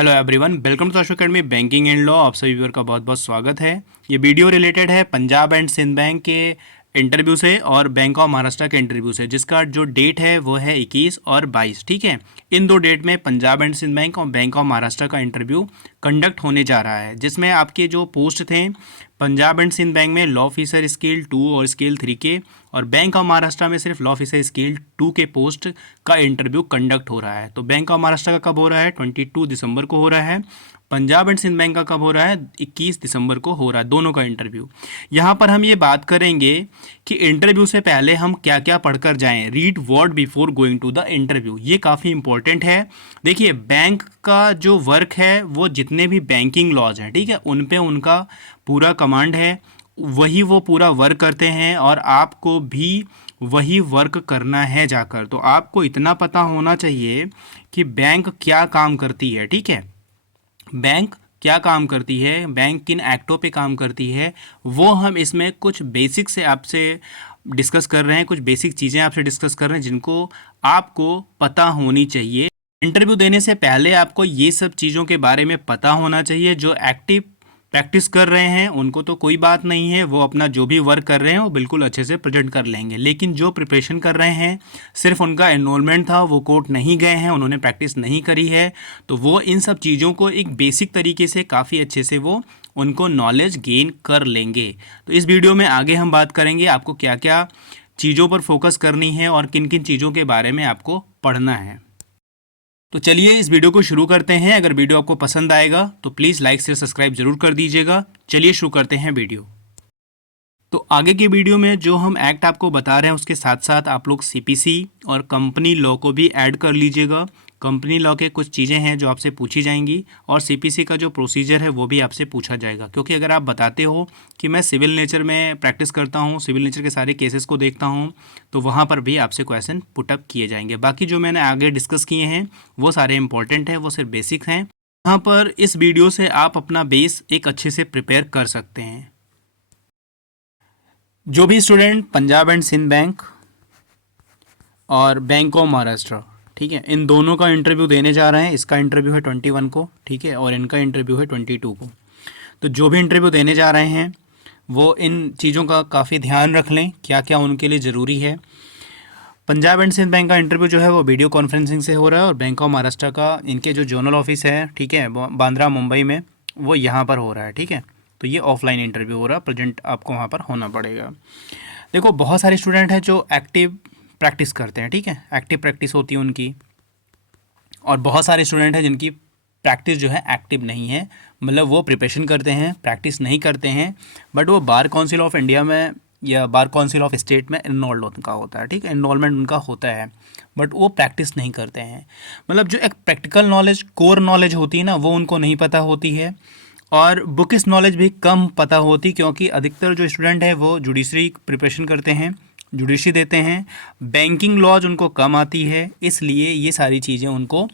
Hello everyone, welcome to Tosho academy banking and law. आप सभी viewer का बहुत बहुत स्वागत है। ये वीडियो रिलेटेड है पंजाब एंड सिंध बैंक के इंटरव्यू से और बैंक ऑफ महाराष्ट्र के इंटरव्यू से, जिसका जो डेट है वो है 21 और 22। ठीक है, इन दो डेट में पंजाब एंड सिंध बैंक और बैंक ऑफ महाराष्ट्र का इंटरव्यू कंडक्ट होने जा रहा है, जिसमें आपके जो पोस्ट थे पंजाब एंड सिंध बैंक में लॉ ऑफिसर स्केल 2 और स्केल 3 के, और बैंक ऑफ महाराष्ट्र में सिर्फ लॉ ऑफिसर स्केल 2 के पोस्ट का इंटरव्यू कंडक्ट हो रहा है। तो बैंक ऑफ महाराष्ट्र का कब हो रहा है? 22 दिसंबर को हो रहा है। पंजाब एंड सिंध बैंक का कब हो रहा है? 21 दिसंबर को हो रहा है, दोनों का इंटरव्यू। यहाँ पर हम ये बात करेंगे कि इंटरव्यू से पहले हम क्या क्या पढ़कर जाएं। Read what before going to the interview, ये काफ़ी इंपॉर्टेंट है। देखिए, बैंक का जो वर्क है वो जितने भी बैंकिंग लॉज हैं, ठीक है, उन पे उनका पूरा कमांड है, वही वो पूरा वर्क करते हैं और आपको भी वही वर्क करना है जाकर। तो आपको इतना पता होना चाहिए कि बैंक क्या काम करती है। ठीक है, बैंक क्या काम करती है, बैंक किन एक्टों पे काम करती है, वो हम इसमें कुछ बेसिक से आपसे डिस्कस कर रहे हैं, कुछ बेसिक चीज़ें आपसे डिस्कस कर रहे हैं जिनको आपको पता होनी चाहिए। इंटरव्यू देने से पहले आपको ये सब चीज़ों के बारे में पता होना चाहिए। जो एक्टिव प्रैक्टिस कर रहे हैं उनको तो कोई बात नहीं है, वो अपना जो भी वर्क कर रहे हैं वो बिल्कुल अच्छे से प्रेजेंट कर लेंगे। लेकिन जो प्रिपरेशन कर रहे हैं, सिर्फ उनका एनरोलमेंट था, वो कोर्ट नहीं गए हैं, उन्होंने प्रैक्टिस नहीं करी है, तो वो इन सब चीज़ों को एक बेसिक तरीके से काफ़ी अच्छे से वो उनको नॉलेज गेन कर लेंगे। तो इस वीडियो में आगे हम बात करेंगे आपको क्या क्या चीज़ों पर फोकस करनी है और किन किन चीज़ों के बारे में आपको पढ़ना है। तो चलिए इस वीडियो को शुरू करते हैं। अगर वीडियो आपको पसंद आएगा तो प्लीज़ लाइक शेयर सब्सक्राइब जरूर कर दीजिएगा। चलिए शुरू करते हैं वीडियो। तो आगे के वीडियो में जो हम एक्ट आपको बता रहे हैं उसके साथ साथ आप लोग सीपीसी और कंपनी लॉ को भी ऐड कर लीजिएगा। कंपनी लॉ के कुछ चीज़ें हैं जो आपसे पूछी जाएंगी और सीपीसी का जो प्रोसीजर है वो भी आपसे पूछा जाएगा, क्योंकि अगर आप बताते हो कि मैं सिविल नेचर में प्रैक्टिस करता हूँ, सिविल नेचर के सारे केसेस को देखता हूँ, तो वहाँ पर भी आपसे क्वेश्चन पुटअप किए जाएंगे। बाकी जो मैंने आगे डिस्कस किए हैं वो सारे इंपॉर्टेंट हैं, वो सिर्फ बेसिक हैं। यहाँ पर इस वीडियो से आप अपना बेस एक अच्छे से प्रिपेयर कर सकते हैं। जो भी student Punjab and Sindh bank और बैंक ऑफ महाराष्ट्र, ठीक है, इन दोनों का इंटरव्यू देने जा रहे हैं। इसका इंटरव्यू है 21 को, ठीक है, और इनका इंटरव्यू है 22 को। तो जो भी इंटरव्यू देने जा रहे हैं वो इन चीज़ों का काफ़ी ध्यान रख लें, क्या क्या उनके लिए ज़रूरी है। पंजाब एंड सिंध बैंक का इंटरव्यू जो है वो वीडियो कॉन्फ्रेंसिंग से हो रहा है, और बैंक ऑफ महाराष्ट्र का इनके जो जोनल ऑफिस है, ठीक है, बांद्रा मुंबई में, वो यहाँ पर हो रहा है। ठीक है, तो ये ऑफलाइन इंटरव्यू हो रहा है, प्रेजेंट आपको वहाँ पर होना पड़ेगा। देखो, बहुत सारे स्टूडेंट हैं जो एक्टिव प्रैक्टिस करते हैं, ठीक है, एक्टिव प्रैक्टिस होती है उनकी, और बहुत सारे स्टूडेंट हैं जिनकी प्रैक्टिस जो है एक्टिव नहीं है, मतलब वो प्रिपरेशन करते हैं, प्रैक्टिस नहीं करते हैं, बट वो बार काउंसिल ऑफ इंडिया में या बार काउंसिल ऑफ स्टेट में इनरोल्ड उनका होता है, ठीक है, इनरोलमेंट उनका होता है, बट वो प्रैक्टिस नहीं करते हैं। मतलब जो एक प्रैक्टिकल नॉलेज, कोर नॉलेज होती है ना, वो उनको नहीं पता होती है, और बुकिस नॉलेज भी कम पता होती, क्योंकि अधिकतर जो स्टूडेंट है वो जुडिशरी प्रिपरेशन करते हैं, जुडिशरी देते हैं, बैंकिंग लॉज उनको कम आती है, इसलिए ये सारी चीज़ें उनको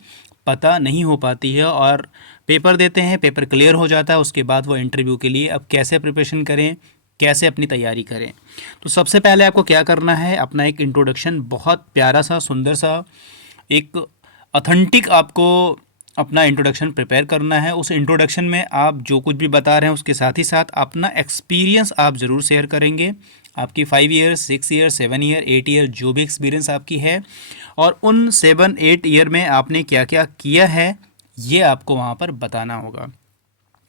पता नहीं हो पाती है, और पेपर देते हैं, पेपर क्लियर हो जाता है, उसके बाद वो इंटरव्यू के लिए अब कैसे प्रिपरेशन करें, कैसे अपनी तैयारी करें। तो सबसे पहले आपको क्या करना है, अपना एक इंट्रोडक्शन, बहुत प्यारा सा, सुंदर सा, एक ऑथेंटिक आपको अपना इंट्रोडक्शन प्रिपेयर करना है। उस इंट्रोडक्शन में आप जो कुछ भी बता रहे हैं उसके साथ ही साथ अपना एक्सपीरियंस आप ज़रूर शेयर करेंगे, आपकी 5 ईयर्स, 6 ईयर, 7 ईयर, 8 ईयर जो भी एक्सपीरियंस आपकी है, और उन 7-8 ईयर में आपने क्या क्या किया है ये आपको वहाँ पर बताना होगा।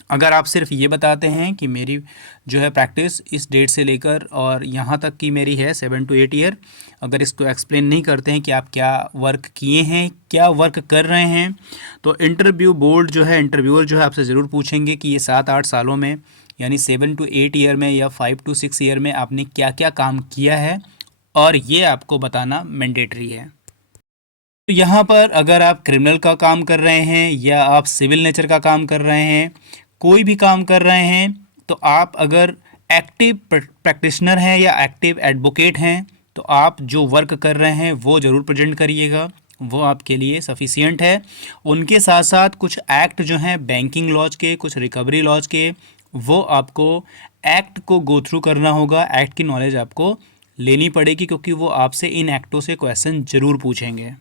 अगर आप सिर्फ ये बताते हैं कि मेरी जो है प्रैक्टिस इस डेट से लेकर और यहाँ तक की मेरी है 7 to 8 ईयर, अगर इसको एक्सप्लेन नहीं करते हैं कि आप क्या वर्क किए हैं, क्या वर्क कर रहे हैं, तो इंटरव्यू बोर्ड जो है, इंटरव्यूअर जो है आपसे ज़रूर पूछेंगे कि ये 7-8 सालों में, यानी 7 to 8 ईयर में या 5 to 6 ईयर में आपने क्या क्या काम किया है, और ये आपको बताना मैंडेटरी है। तो यहाँ पर अगर आप क्रिमिनल का काम कर रहे हैं या आप सिविल नेचर का काम कर रहे हैं, कोई भी काम कर रहे हैं, तो आप अगर एक्टिव प्रैक्टिशनर हैं या एक्टिव एडवोकेट हैं, तो आप जो वर्क कर रहे हैं वो ज़रूर प्रेजेंट करिएगा, वो आपके लिए सफिशियंट है। उनके साथ साथ कुछ एक्ट जो हैं बैंकिंग लॉज के, कुछ रिकवरी लॉज के, वो आपको एक्ट को गो थ्रू करना होगा, एक्ट की नॉलेज आपको लेनी पड़ेगी, क्योंकि वो आपसे इन एक्टों से क्वेश्चन ज़रूर पूछेंगे।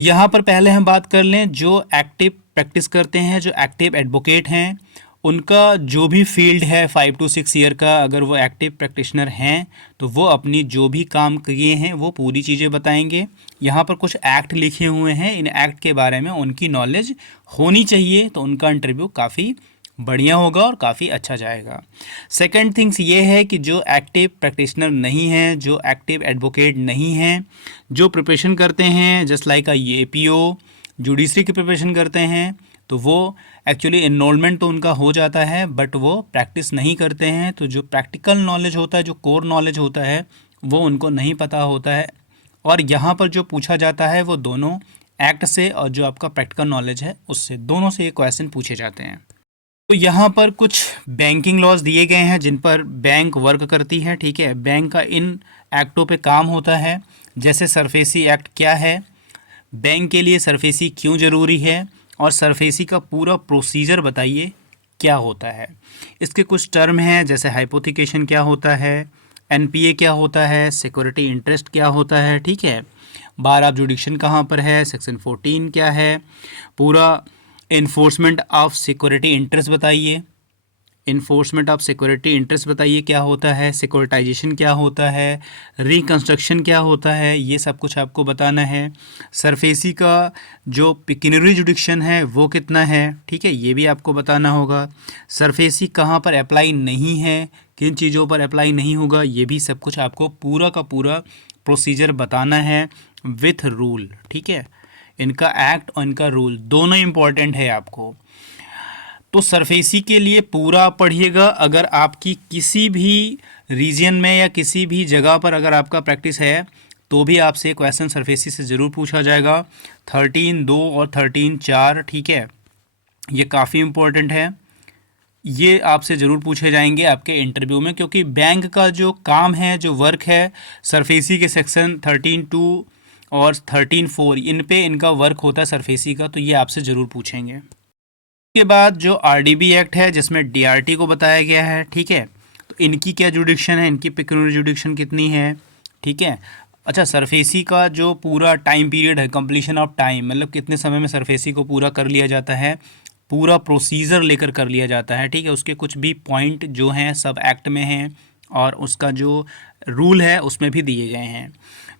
यहाँ पर पहले हम बात कर लें जो एक्टिव प्रैक्टिस करते हैं, जो एक्टिव एडवोकेट हैं, उनका जो भी फील्ड है 5 to 6 ईयर का, अगर वो एक्टिव प्रैक्टिशनर हैं तो वो अपनी जो भी काम किए हैं वो पूरी चीज़ें बताएंगे। यहाँ पर कुछ एक्ट लिखे हुए हैं, इन एक्ट के बारे में उनकी नॉलेज होनी चाहिए, तो उनका इंटरव्यू काफ़ी बढ़िया होगा और काफ़ी अच्छा जाएगा। सेकंड थिंग्स ये है कि जो एक्टिव प्रैक्टिशनर नहीं हैं, जो एक्टिव एडवोकेट नहीं हैं, जो प्रिपरेशन करते हैं जस्ट लाइक ये APO जुडिशरी की प्रिपरेशन करते हैं, तो वो एक्चुअली एनरोलमेंट तो उनका हो जाता है बट वो प्रैक्टिस नहीं करते हैं, तो जो प्रैक्टिकल नॉलेज होता है, जो कोर नॉलेज होता है, वो उनको नहीं पता होता है। और यहाँ पर जो पूछा जाता है वो दोनों एक्ट से और जो आपका प्रैक्टिकल नॉलेज है उससे, दोनों से ये क्वेश्चन पूछे जाते हैं। तो यहाँ पर कुछ बैंकिंग लॉज दिए गए हैं जिन पर बैंक वर्क करती है, ठीक है। बैंक का इन एक्टों पे काम होता है, जैसे सरफेसी एक्ट क्या है, बैंक के लिए सरफेसी क्यों ज़रूरी है, और सरफेसी का पूरा प्रोसीजर बताइए क्या होता है। इसके कुछ टर्म हैं, जैसे हाइपोथिकेशन क्या होता है, NPA क्या होता है, सिक्योरिटी इंटरेस्ट क्या होता है, ठीक है। बार ऑफ जुडिक्शन कहाँ पर है, सेक्शन 14 क्या है, पूरा इन्फोर्समेंट ऑफ सिक्योरिटी इंटरेस्ट बताइए, इन्फोर्समेंट ऑफ सिक्योरिटी इंटरेस्ट बताइए क्या होता है, सिक्योरिटाइजेशन क्या होता है, रिकंस्ट्रक्शन क्या होता है, ये सब कुछ आपको बताना है। सरफेसी का जो पिक्यूनियरी जुडिक्शन है वो कितना है, ठीक है, ये भी आपको बताना होगा। सरफेसी कहाँ पर अप्लाई नहीं है, किन चीज़ों पर अप्लाई नहीं होगा, ये भी सब कुछ आपको पूरा का पूरा प्रोसीजर बताना है विथ रूल, ठीक है। इनका एक्ट और इनका रूल दोनों इम्पॉर्टेंट है आपको। तो सरफेसी के लिए पूरा पढ़िएगा। अगर आपकी किसी भी रीजन में या किसी भी जगह पर अगर आपका प्रैक्टिस है तो भी आपसे क्वेश्चन सरफेसी से ज़रूर पूछा जाएगा। 13(2) और 13(4), ठीक है, ये काफ़ी इम्पोर्टेंट है, ये आपसे ज़रूर पूछे जाएंगे आपके इंटरव्यू में, क्योंकि बैंक का जो काम है, जो वर्क है, सरफेसी के सेक्शन 13(2) और 13(4) इन पे इनका वर्क होता है सरफेसी का, तो ये आपसे ज़रूर पूछेंगे। के बाद जो RDB एक्ट है जिसमें DRT को बताया गया है, ठीक है, तो इनकी क्या जुडिक्शन है, इनकी पिक्यूनियरी जुडिक्शन कितनी है, ठीक है। अच्छा, सरफेसी का जो पूरा टाइम पीरियड है, कंप्लीशन ऑफ टाइम, मतलब कितने समय में सरफेसी को पूरा कर लिया जाता है, पूरा प्रोसीजर लेकर कर लिया जाता है, ठीक है। उसके कुछ भी पॉइंट जो हैं सब एक्ट में हैं और उसका जो रूल है उसमें भी दिए गए हैं।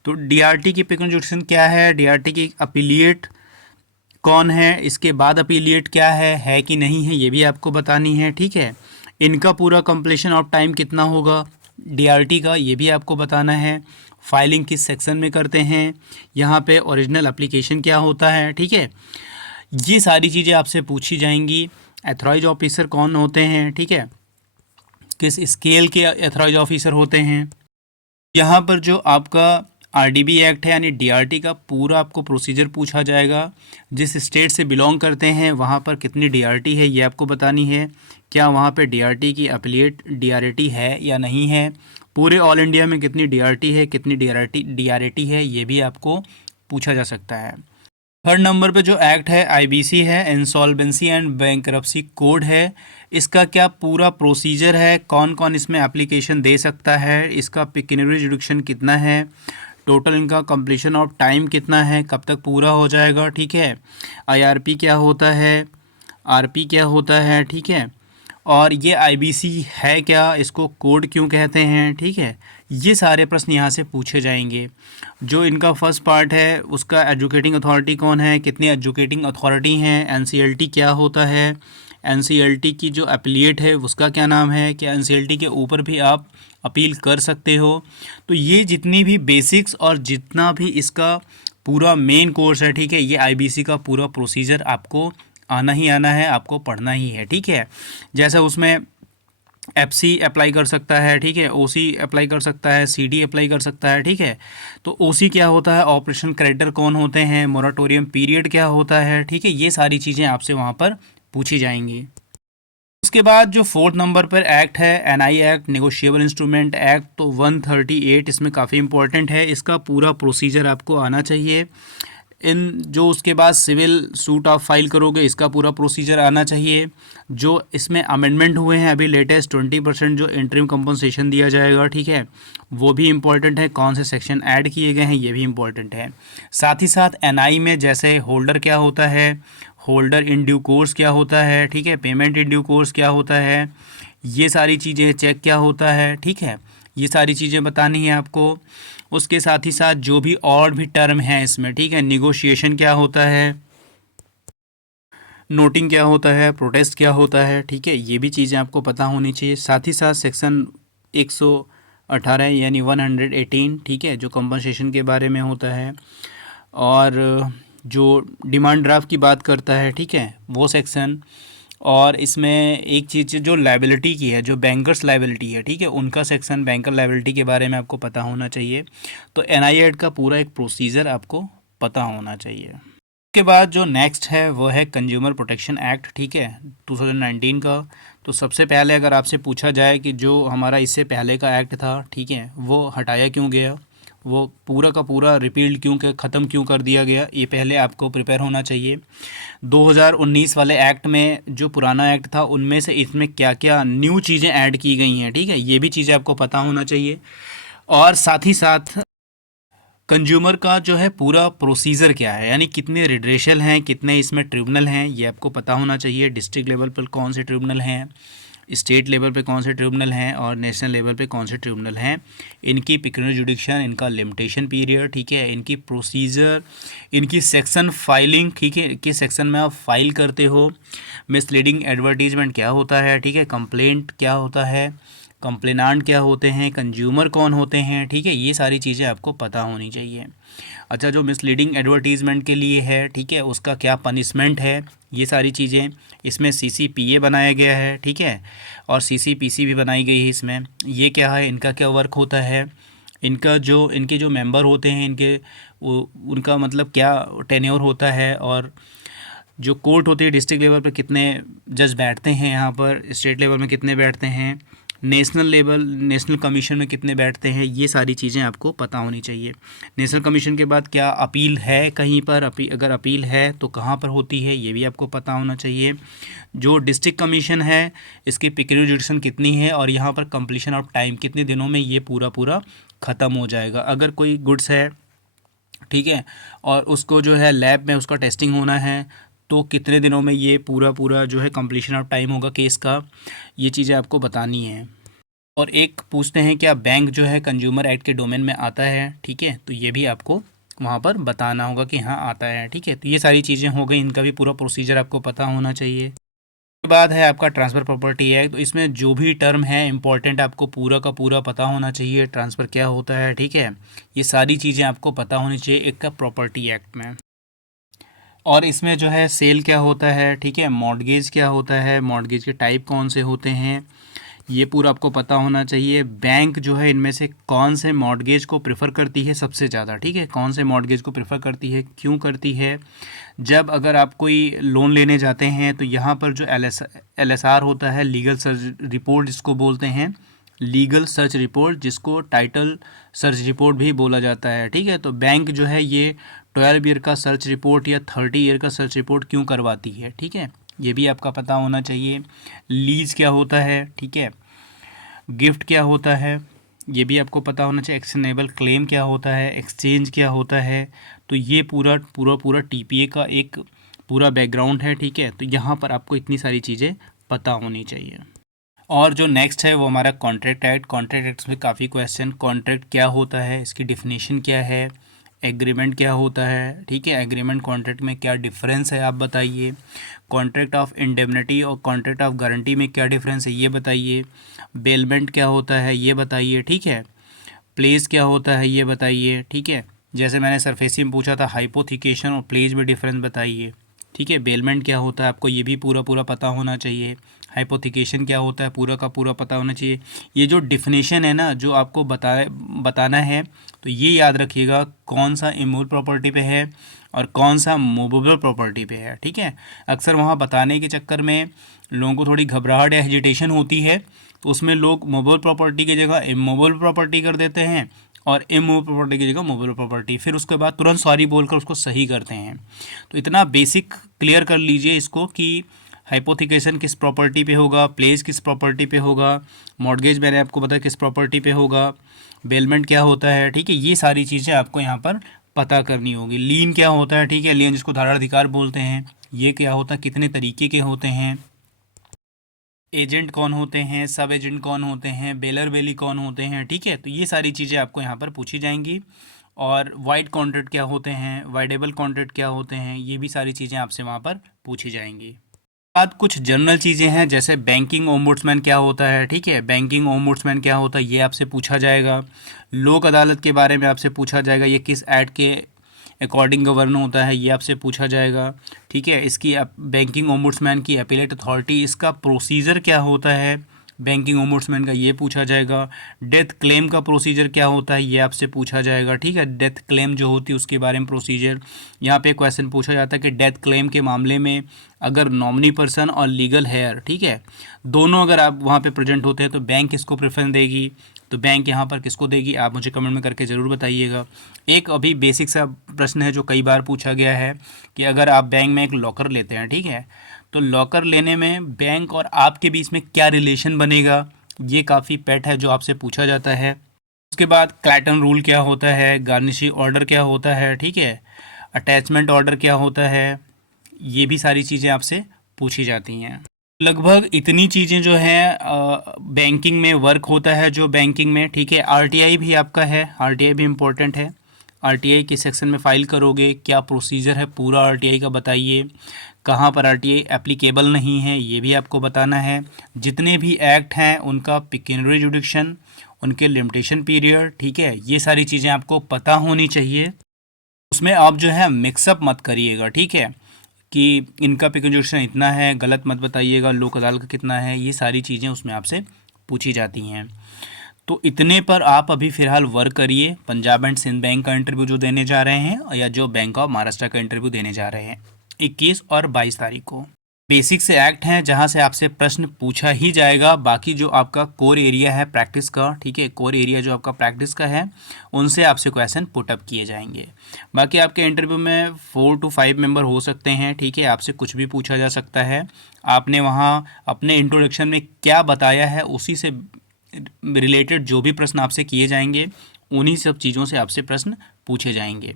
तो DRT की पिक्यूनियरी जुडिक्शन क्या है, DRT की अपीलिएट कौन है, इसके बाद अपीलिएट क्या है कि नहीं है, ये भी आपको बतानी है, ठीक है। इनका पूरा कंप्लीशन ऑफ टाइम कितना होगा DRT का, ये भी आपको बताना है। फाइलिंग किस सेक्शन में करते हैं, यहाँ पे ओरिजिनल एप्लीकेशन क्या होता है, ठीक है, ये सारी चीज़ें आपसे पूछी जाएंगी। एथराइज ऑफिसर कौन होते हैं, ठीक है, किस स्केल के एथराइज ऑफिसर होते हैं। यहाँ पर जो आपका RDB एक्ट है यानी DRT का पूरा आपको प्रोसीजर पूछा जाएगा। जिस स्टेट से बिलोंग करते हैं वहाँ पर कितनी DRT है ये आपको बतानी है, क्या वहाँ पे DRT की अपीलिएट DRT है या नहीं है, पूरे ऑल इंडिया में कितनी DRT है, कितनी DRT है, ये भी आपको पूछा जा सकता है। थर्ड नंबर पे जो एक्ट है IBC है, इंसॉल्वेंसी एंड बैंकरप्सी कोड है। इसका क्या पूरा प्रोसीजर है, कौन कौन इसमें एप्लीकेशन दे सकता है, इसका पिक्यूनियरी जुडिक्शन कितना है, टोटल इनका कंप्लीशन ऑफ टाइम कितना है, कब तक पूरा हो जाएगा, ठीक है। IRP क्या होता है, RP क्या होता है, ठीक है, और ये IBC है क्या, इसको कोड क्यों कहते हैं, ठीक है। ये सारे प्रश्न यहाँ से पूछे जाएंगे। जो इनका फर्स्ट पार्ट है उसका एजुकेटिंग अथॉरिटी कौन है, कितनी एजुकेटिंग अथॉरिटी हैं, NCLT क्या होता है, NCLT की जो अपीलिएट है उसका क्या नाम है, क्या NCLT के ऊपर भी आप अपील कर सकते हो। तो ये जितनी भी बेसिक्स और जितना भी इसका पूरा मेन कोर्स है, ठीक है, ये IBC का पूरा प्रोसीजर आपको आना ही आना है, आपको पढ़ना ही है, ठीक है। जैसे उसमें FC अप्लाई कर सकता है, ठीक है, OC अप्लाई कर सकता है, CD अप्लाई कर सकता है, ठीक है। तो OC क्या होता है, ऑपरेशन क्रेडिटर कौन होते हैं, मोराटोरियम पीरियड क्या होता है, ठीक है, ये सारी चीज़ें आपसे वहाँ पर पूछी जाएंगी। उसके बाद जो फोर्थ नंबर पर एक्ट है NI act, negotiable instrument act, तो 138 इसमें काफ़ी इंपॉर्टेंट है, इसका पूरा प्रोसीजर आपको आना चाहिए। इन जो उसके बाद सिविल सूट आप फाइल करोगे इसका पूरा प्रोसीजर आना चाहिए। जो इसमें अमेंडमेंट हुए हैं अभी लेटेस्ट 20% जो इंटरिम कंपनसेशन दिया जाएगा, ठीक है, वो भी इम्पॉर्टेंट है, कौन से सेक्शन ऐड किए गए हैं ये भी इम्पॉर्टेंट है। साथ ही साथ NI में जैसे होल्डर क्या होता है, होल्डर इन ड्यू कोर्स क्या होता है, ठीक है, पेमेंट इन ड्यू कोर्स क्या होता है, ये सारी चीज़ें, चेक क्या होता है, ठीक है, ये सारी चीज़ें बतानी है आपको। उसके साथ ही साथ जो भी और भी टर्म है इसमें, ठीक है, निगोशिएशन क्या होता है, नोटिंग क्या होता है, प्रोटेस्ट क्या होता है, ठीक है, ये भी चीज़ें आपको पता होनी चाहिए। साथ ही साथ सेक्शन 118 यानी 118, ठीक है, जो कंपनसेशन के बारे में होता है, और जो डिमांड ड्राफ्ट की बात करता है, ठीक है, वो सेक्शन। और इसमें एक चीज़ जो लाइबिलिटी की है, जो बैंकर्स लाइबिलिटी है, ठीक है, उनका सेक्शन, बैंकर लाइबिलिटी के बारे में आपको पता होना चाहिए। तो एनआई एक्ट का पूरा एक प्रोसीजर आपको पता होना चाहिए। उसके बाद जो नेक्स्ट है वो है कंज्यूमर प्रोटेक्शन एक्ट, ठीक है, 2019 का। तो सबसे पहले अगर आपसे पूछा जाए कि जो हमारा इससे पहले का एक्ट था, ठीक है, वो हटाया क्यों गया, वो पूरा का पूरा रिपील क्यों ख़त्म क्यों कर दिया गया, ये पहले आपको प्रिपेयर होना चाहिए। 2019 वाले एक्ट में जो पुराना एक्ट था उनमें से इसमें क्या क्या न्यू चीज़ें ऐड की गई हैं, ठीक है, ये भी चीज़ें आपको पता होना चाहिए। और साथ ही साथ कंज्यूमर का जो है पूरा प्रोसीजर क्या है, यानी कितने रिड्रेशल हैं, कितने इसमें ट्रिब्यूनल हैं, ये आपको पता होना चाहिए। डिस्ट्रिक्ट लेवल पर कौन से ट्रिब्यूनल हैं, स्टेट लेवल पे कौन से ट्रिब्यूनल हैं, और नेशनल लेवल पे कौन से ट्रिब्यूनल हैं, इनकी पिक्यूलियर जुडिक्शन, इनका लिमिटेशन पीरियड, ठीक है, इनकी प्रोसीजर, इनकी सेक्शन फाइलिंग, ठीक है, किस सेक्शन में आप फाइल करते हो, मिसलीडिंग एडवर्टीजमेंट क्या होता है, ठीक है, कंप्लेंट क्या होता है, कंप्लेनांट क्या होते हैं, कंज्यूमर कौन होते हैं, ठीक है, ये सारी चीज़ें आपको पता होनी चाहिए। अच्छा, जो मिसलीडिंग एडवर्टीज़मेंट के लिए है, ठीक है, उसका क्या पनिशमेंट है, ये सारी चीज़ें। इसमें सीसीपीए बनाया गया है, ठीक है, और सीसीपीसी भी बनाई गई है इसमें। ये क्या है, इनका क्या वर्क होता है, इनके जो मेंबर होते हैं, उनका मतलब क्या टेन्योर होता है, और जो कोर्ट होती है डिस्ट्रिक्ट लेवल पर कितने जज बैठते हैं, यहाँ पर स्टेट लेवल में कितने बैठते हैं, नेशनल कमीशन में कितने बैठते हैं, ये सारी चीज़ें आपको पता होनी चाहिए। नेशनल कमीशन के बाद क्या अपील है कहीं पर, अगर अपील है तो कहाँ पर होती है, ये भी आपको पता होना चाहिए। जो डिस्ट्रिक्ट कमीशन है इसकी पिक्यूलियर जुडिक्शन कितनी है, और यहाँ पर कंप्लीशन ऑफ टाइम कितने दिनों में ये पूरा ख़त्म हो जाएगा। अगर कोई गुड्स है, ठीक है, और उसको जो है लैब में उसका टेस्टिंग होना है, तो कितने दिनों में ये पूरा जो है कंप्लीशन ऑफ टाइम होगा केस का, ये चीज़ें आपको बतानी है। और एक पूछते हैं क्या बैंक जो है कंज्यूमर एक्ट के डोमेन में आता है, ठीक है, तो ये भी आपको वहाँ पर बताना होगा कि हाँ आता है, ठीक है। तो ये सारी चीज़ें हो गई, इनका भी पूरा प्रोसीजर आपको पता होना चाहिए। उसके बाद है आपका ट्रांसफ़र प्रॉपर्टी एक्ट। तो इसमें जो भी टर्म है इंपॉर्टेंट आपको पूरा का पूरा पता होना चाहिए, ट्रांसफ़र क्या होता है, ठीक है, ये सारी चीज़ें आपको पता होनी चाहिए एक का प्रॉपर्टी एक्ट में। और इसमें जो है सेल क्या होता है, ठीक है, मॉर्टगेज क्या होता है, मॉर्टगेज के टाइप कौन से होते हैं, ये पूरा आपको पता होना चाहिए। बैंक जो है इनमें से कौन से मॉर्टगेज को प्रेफर करती है सबसे ज़्यादा, ठीक है, कौन से मॉर्टगेज को प्रेफर करती है, क्यों करती है। जब अगर आप कोई लोन लेने जाते हैं तो यहाँ पर जो LSR होता है, लीगल सर्च रिपोर्ट जिसको बोलते हैं, लीगल सर्च रिपोर्ट, जिसको टाइटल सर्च रिपोर्ट भी बोला जाता है, ठीक है। तो बैंक जो है ये 12 ईयर का सर्च रिपोर्ट या 30 ईयर का सर्च रिपोर्ट क्यों करवाती है, ठीक है, ये भी आपका पता होना चाहिए। लीज क्या होता है, ठीक है, गिफ्ट क्या होता है, ये भी आपको पता होना चाहिए। एक्शनेबल क्लेम क्या होता है, एक्सचेंज क्या होता है। तो ये पूरा TPA का एक पूरा बैकग्राउंड है, ठीक है। तो यहाँ पर आपको इतनी सारी चीज़ें पता होनी चाहिए। और जो नेक्स्ट है वो हमारा कॉन्ट्रैक्ट एक्ट। कॉन्ट्रैक्ट एक्ट में काफ़ी क्वेश्चन, कॉन्ट्रैक्ट क्या होता है, इसकी डिफिनीशन क्या है, एग्रीमेंट क्या होता है, ठीक है, एग्रीमेंट कॉन्ट्रैक्ट में क्या डिफरेंस है आप बताइए, कॉन्ट्रैक्ट ऑफ इंडेमनिटी और कॉन्ट्रैक्ट ऑफ गारंटी में क्या डिफरेंस है ये बताइए, बेलमेंट क्या होता है ये बताइए, ठीक है, प्लेज क्या होता है ये बताइए, ठीक है। जैसे मैंने सरफेसी में पूछा था हाइपोथिकेशन और प्लेज में डिफरेंस बताइए, ठीक है। बेलमेंट क्या होता है आपको ये भी पूरा पता होना चाहिए। हाइपोथिकेशन क्या होता है पूरा का पूरा पता होना चाहिए। ये जो डिफिनेशन है ना जो आपको बताना है, तो ये याद रखिएगा कौन सा इमूवेबल प्रॉपर्टी पे है और कौन सा मूवेबल प्रॉपर्टी पे है, ठीक है। अक्सर वहाँ बताने के चक्कर में लोगों को थोड़ी घबराहट या हेजिटेशन होती है, तो उसमें लोग मूवेबल प्रॉपर्टी की जगह इमूवेबल प्रॉपर्टी कर देते हैं और इमूवेबल प्रॉपर्टी की जगह मूवेबल प्रॉपर्टी, फिर उसके बाद तुरंत सॉरी बोलकर उसको सही करते हैं। तो इतना बेसिक क्लियर कर लीजिए इसको कि हाइपोथिकेशन किस प्रॉपर्टी पे होगा, प्लेस किस प्रॉपर्टी पे होगा, मॉर्टगेज मैंने आपको बताया किस प्रॉपर्टी पे होगा, बेलमेंट क्या होता है, ठीक है। ये सारी चीज़ें आपको यहाँ पर पता करनी होगी। लीन क्या होता है, ठीक है, लीन जिसको धारणाधिकार बोलते हैं, ये क्या होता है, कितने तरीके के होते हैं, एजेंट कौन होते हैं, सब एजेंट कौन होते हैं, बेलर बेली कौन होते हैं, ठीक है। तो ये सारी चीज़ें आपको यहाँ पर पूछी जाएंगी। और वाइड कॉन्ट्रैक्ट क्या होते हैं, वाइडेबल कॉन्ट्रैक्ट क्या होते हैं, ये भी सारी चीज़ें आपसे वहाँ पर पूछी जाएंगी। बाद कुछ जनरल चीज़ें हैं, जैसे बैंकिंग ओम्बुड्समैन क्या होता है, ठीक है, बैंकिंग ओम्बुड्समैन क्या होता है ये आपसे पूछा जाएगा। लोक अदालत के बारे में आपसे पूछा जाएगा, ये किस एक्ट के अकॉर्डिंग गवर्न होता है, ये आपसे पूछा जाएगा, ठीक है। इसकी बैंकिंग ओम्बुड्समैन की अपीलेट अथॉरिटी, इसका प्रोसीजर क्या होता है बैंकिंग ओम्बुड्समैन का, ये पूछा जाएगा। डेथ क्लेम का प्रोसीजर क्या होता है ये आपसे पूछा जाएगा, ठीक है। डेथ क्लेम जो होती है उसके बारे में प्रोसीजर, यहाँ पे क्वेश्चन पूछा जाता है कि डेथ क्लेम के मामले में अगर नॉमिनी पर्सन और लीगल हेयर, ठीक है, दोनों अगर आप वहाँ पे प्रेजेंट होते हैं तो बैंक किसको प्रेफरेंस देगी, तो बैंक यहाँ पर किसको देगी, आप मुझे कमेंट में करके ज़रूर बताइएगा। एक अभी बेसिक सा प्रश्न है जो कई बार पूछा गया है कि अगर आप बैंक में एक लॉकर लेते हैं, ठीक है, तो लॉकर लेने में बैंक और आपके बीच में क्या रिलेशन बनेगा, ये काफ़ी पेट है जो आपसे पूछा जाता है। उसके बाद क्लैटन रूल क्या होता है, गार्निशी ऑर्डर क्या होता है, ठीक है, अटैचमेंट ऑर्डर क्या होता है, ये भी सारी चीज़ें आपसे पूछी जाती हैं। लगभग इतनी चीज़ें जो हैं बैंकिंग में वर्क होता है जो बैंकिंग में, ठीक है। आरटीआई भी आपका है, आरटीआई भी इम्पोर्टेंट है। आरटीआई किस सेक्शन में फ़ाइल करोगे, क्या प्रोसीजर है पूरा आरटीआई का बताइए, कहाँ पर आरटीआई एप्लीकेबल नहीं है ये भी आपको बताना है। जितने भी एक्ट हैं उनका पिक्यूनरी जुडिक्शन, उनके लिमिटेशन पीरियड, ठीक है, ये सारी चीज़ें आपको पता होनी चाहिए। उसमें आप जो है मिक्सअप मत करिएगा, ठीक है, कि इनका पिक्यूनरी इतना है, गलत मत बताइएगा, लोक अदालत का कितना है, ये सारी चीज़ें उसमें आपसे पूछी जाती हैं। तो इतने पर आप अभी फ़िलहाल वर्क करिए। पंजाब एंड सिंध बैंक का इंटरव्यू जो देने जा रहे हैं या जो बैंक ऑफ महाराष्ट्र का इंटरव्यू देने जा रहे हैं 21 और 22 तारीख को, बेसिक से एक्ट हैं जहां से आपसे प्रश्न पूछा ही जाएगा। बाकी जो आपका कोर एरिया है प्रैक्टिस का, ठीक है, कोर एरिया जो आपका प्रैक्टिस का है उनसे आपसे क्वेश्चन पुटअप किए जाएंगे। बाकी आपके इंटरव्यू में 4 to 5 मेंबर हो सकते हैं, ठीक है, आपसे कुछ भी पूछा जा सकता है। आपने वहाँ अपने इंट्रोडक्शन में क्या बताया है उसी से रिलेटेड जो भी प्रश्न आपसे किए जाएंगे उन्हीं सब चीज़ों से आपसे प्रश्न पूछे जाएंगे।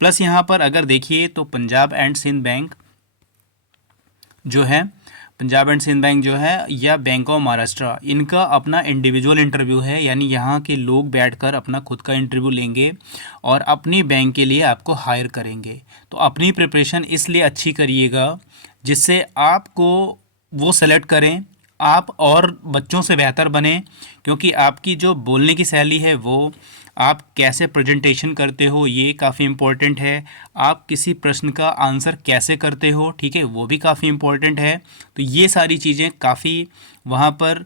प्लस यहाँ पर अगर देखिए तो पंजाब एंड सिंध बैंक जो है, पंजाब एंड सिंध बैंक जो है या बैंक ऑफ महाराष्ट्र, इनका अपना इंडिविजुअल इंटरव्यू है, यानी यहाँ के लोग बैठकर अपना खुद का इंटरव्यू लेंगे और अपनी बैंक के लिए आपको हायर करेंगे। तो अपनी प्रिपरेशन इसलिए अच्छी करिएगा जिससे आपको वो सेलेक्ट करें, आप और बच्चों से बेहतर बने, क्योंकि आपकी जो बोलने की शैली है वो, आप कैसे प्रेजेंटेशन करते हो ये काफ़ी इम्पोर्टेंट है, आप किसी प्रश्न का आंसर कैसे करते हो, ठीक है, वो भी काफ़ी इम्पोर्टेंट है। तो ये सारी चीज़ें काफ़ी वहाँ पर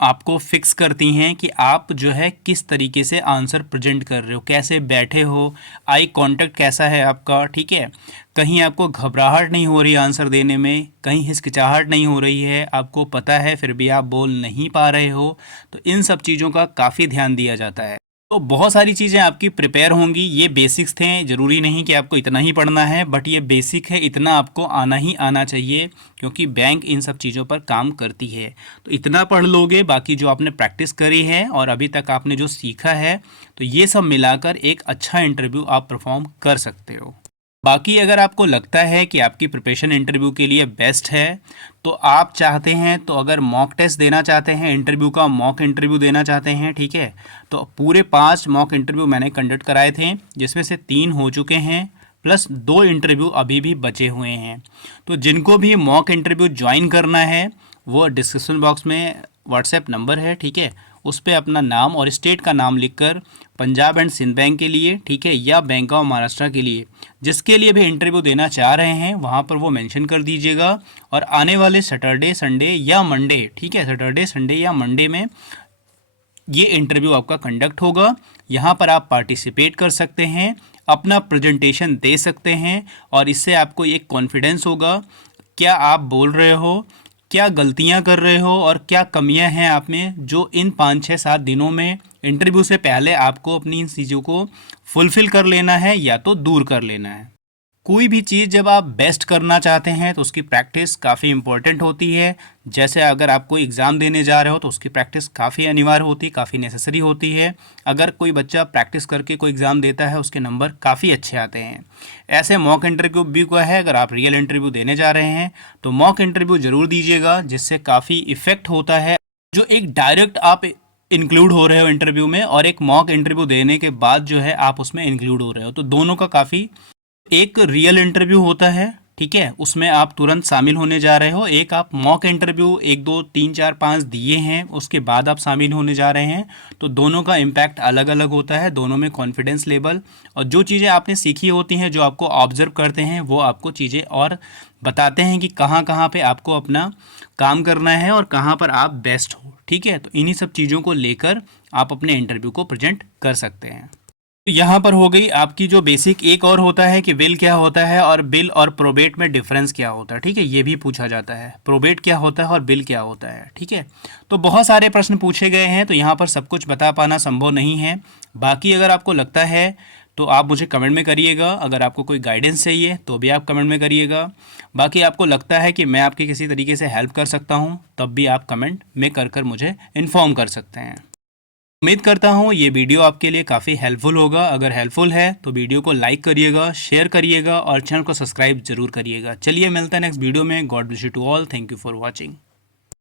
आपको फिक्स करती हैं कि आप जो है किस तरीके से आंसर प्रेजेंट कर रहे हो, कैसे बैठे हो, आई कांटेक्ट कैसा है आपका, ठीक है, कहीं आपको घबराहट नहीं हो रही आंसर देने में, कहीं हिचकिचाहट नहीं हो रही है, आपको पता है फिर भी आप बोल नहीं पा रहे हो, तो इन सब चीज़ों का काफ़ी ध्यान दिया जाता है। तो बहुत सारी चीज़ें आपकी प्रिपेयर होंगी। ये बेसिक्स थे, ज़रूरी नहीं कि आपको इतना ही पढ़ना है, बट ये बेसिक है, इतना आपको आना ही आना चाहिए क्योंकि बैंक इन सब चीज़ों पर काम करती है। तो इतना पढ़ लोगे, बाकी जो आपने प्रैक्टिस करी है और अभी तक आपने जो सीखा है, तो ये सब मिलाकर एक अच्छा इंटरव्यू आप परफॉर्म कर सकते हो। बाकी अगर आपको लगता है कि आपकी प्रिपरेशन इंटरव्यू के लिए बेस्ट है, तो आप चाहते हैं तो अगर मॉक टेस्ट देना चाहते हैं, इंटरव्यू का मॉक इंटरव्यू देना चाहते हैं, ठीक है, तो पूरे 5 मॉक इंटरव्यू मैंने कंडक्ट कराए थे, जिसमें से 3 हो चुके हैं प्लस 2 इंटरव्यू अभी भी बचे हुए हैं। तो जिनको भी मॉक इंटरव्यू ज्वाइन करना है वो डिस्क्रिप्शन बॉक्स में व्हाट्सएप नंबर है, ठीक है, उस पर अपना नाम और स्टेट का नाम लिखकर पंजाब एंड सिंध बैंक के लिए, ठीक है, या बैंक ऑफ महाराष्ट्र के लिए, जिसके लिए भी इंटरव्यू देना चाह रहे हैं वहाँ पर वो मेंशन कर दीजिएगा। और आने वाले सैटरडे संडे या मंडे, ठीक है, सैटरडे संडे या मंडे में ये इंटरव्यू आपका कंडक्ट होगा। यहाँ पर आप पार्टिसिपेट कर सकते हैं, अपना प्रेजेंटेशन दे सकते हैं और इससे आपको एक कॉन्फिडेंस होगा क्या आप बोल रहे हो, क्या गलतियां कर रहे हो और क्या कमियां हैं आप में, जो इन 5-6-7 दिनों में इंटरव्यू से पहले आपको अपनी इन चीज़ों को फुलफ़िल कर लेना है या तो दूर कर लेना है। कोई भी चीज़ जब आप बेस्ट करना चाहते हैं तो उसकी प्रैक्टिस काफ़ी इंपॉर्टेंट होती है। जैसे अगर आप कोई एग्ज़ाम देने जा रहे हो तो उसकी प्रैक्टिस काफ़ी अनिवार्य होती है, काफ़ी नेसेसरी होती है। अगर कोई बच्चा प्रैक्टिस करके कोई एग्ज़ाम देता है उसके नंबर काफ़ी अच्छे आते हैं। ऐसे मॉक इंटरव्यू भी को है, अगर आप रियल इंटरव्यू देने जा रहे हैं तो मॉक इंटरव्यू ज़रूर दीजिएगा, जिससे काफ़ी इफ़ेक्ट होता है। जो एक डायरेक्ट आप इंक्लूड हो रहे हो इंटरव्यू में और एक मॉक इंटरव्यू देने के बाद जो है आप उसमें इंक्लूड हो रहे हो, तो दोनों का काफ़ी, एक रियल इंटरव्यू होता है, ठीक है, उसमें आप तुरंत शामिल होने जा रहे हो। एक आप मॉक इंटरव्यू 1 2 3 4 5 दिए हैं उसके बाद आप शामिल होने जा रहे हैं, तो दोनों का इम्पैक्ट अलग अलग होता है। दोनों में कॉन्फिडेंस लेवल और जो चीज़ें आपने सीखी होती हैं, जो आपको ऑब्जर्व करते हैं, वो आपको चीज़ें और बताते हैं कि कहाँ कहाँ पे आपको अपना काम करना है और कहाँ पर आप बेस्ट हो, ठीक है। तो इन्हीं सब चीज़ों को लेकर आप अपने इंटरव्यू को प्रेजेंट कर सकते हैं। तो यहाँ पर हो गई आपकी जो बेसिक। एक और होता है कि विल क्या होता है और बिल और प्रोबेट में डिफरेंस क्या होता है, ठीक है, ये भी पूछा जाता है। प्रोबेट क्या होता है और बिल क्या होता है, ठीक है। तो बहुत सारे प्रश्न पूछे गए हैं, तो यहाँ पर सब कुछ बता पाना संभव नहीं है। बाकी अगर आपको लगता है तो आप मुझे कमेंट में करिएगा। अगर आपको कोई गाइडेंस चाहिए तो भी आप कमेंट में करिएगा। बाकी आपको लगता है कि मैं आपकी किसी तरीके से हेल्प कर सकता हूँ, तब भी आप कमेंट में कर मुझे इन्फॉर्म कर सकते हैं। उम्मीद करता हूँ ये वीडियो आपके लिए काफ़ी हेल्पफुल होगा। अगर हेल्पफुल है तो वीडियो को लाइक करिएगा, शेयर करिएगा और चैनल को सब्सक्राइब जरूर करिएगा। चलिए मिलते हैं नेक्स्ट वीडियो में। God bless you to all. Thank you for watching.